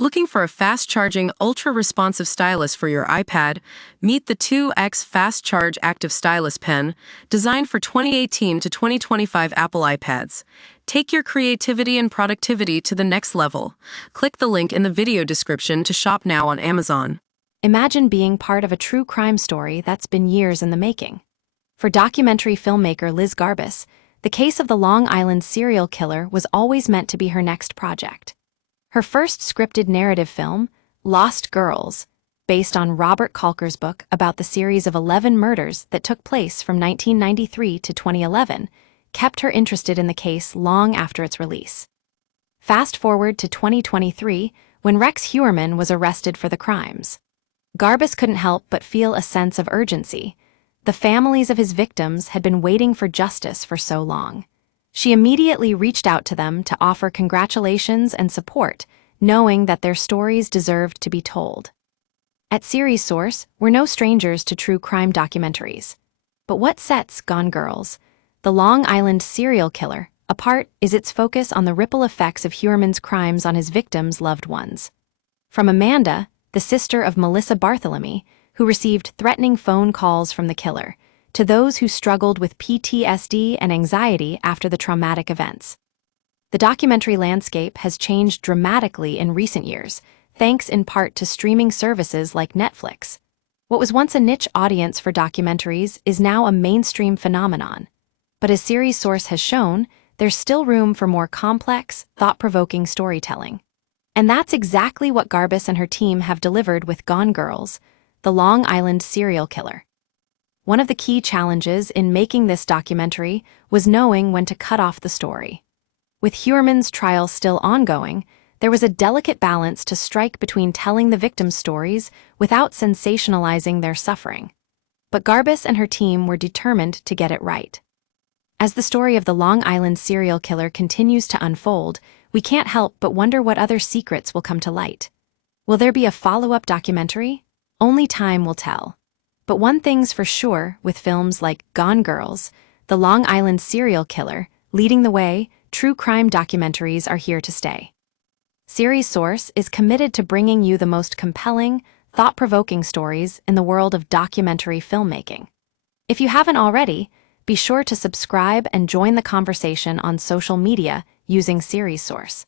Looking for a fast-charging, ultra-responsive stylus for your iPad? Meet the 2X Fast Charge Active Stylus Pen, designed for 2018 to 2025 Apple iPads. Take your creativity and productivity to the next level. Click the link in the video description to shop now on Amazon. Imagine being part of a true crime story that's been years in the making. For documentary filmmaker Liz Garbus, the case of the Long Island serial killer was always meant to be her next project. Her first scripted narrative film, Lost Girls, based on Robert Kalker's book about the series of 11 murders that took place from 1993 to 2011, kept her interested in the case long after its release. Fast forward to 2023, when Rex Heuermann was arrested for the crimes. Garbus couldn't help but feel a sense of urgency. The families of his victims had been waiting for justice for so long. She immediately reached out to them to offer congratulations and support, knowing that their stories deserved to be told. At Series Source, we're no strangers to true crime documentaries. But what sets Gone Girls, the Long Island serial killer, apart is its focus on the ripple effects of Heuermann's crimes on his victims' loved ones. From Amanda, the sister of Melissa Barthelemy, who received threatening phone calls from the killer, to those who struggled with PTSD and anxiety after the traumatic events. The documentary landscape has changed dramatically in recent years, thanks in part to streaming services like Netflix. What was once a niche audience for documentaries is now a mainstream phenomenon. But as Series Source has shown, there's still room for more complex, thought-provoking storytelling. And that's exactly what Garbus and her team have delivered with Gone Girls, the Long Island serial killer. One of the key challenges in making this documentary was knowing when to cut off the story. With Heuermann's trial still ongoing, there was a delicate balance to strike between telling the victims' stories without sensationalizing their suffering. But Garbus and her team were determined to get it right. As the story of the Long Island serial killer continues to unfold, we can't help but wonder what other secrets will come to light. Will there be a follow-up documentary? Only time will tell. But one thing's for sure with films like Gone Girls, the Long Island serial killer, leading the way, true crime documentaries are here to stay. Series Source is committed to bringing you the most compelling, thought-provoking stories in the world of documentary filmmaking. If you haven't already, be sure to subscribe and join the conversation on social media using Series Source.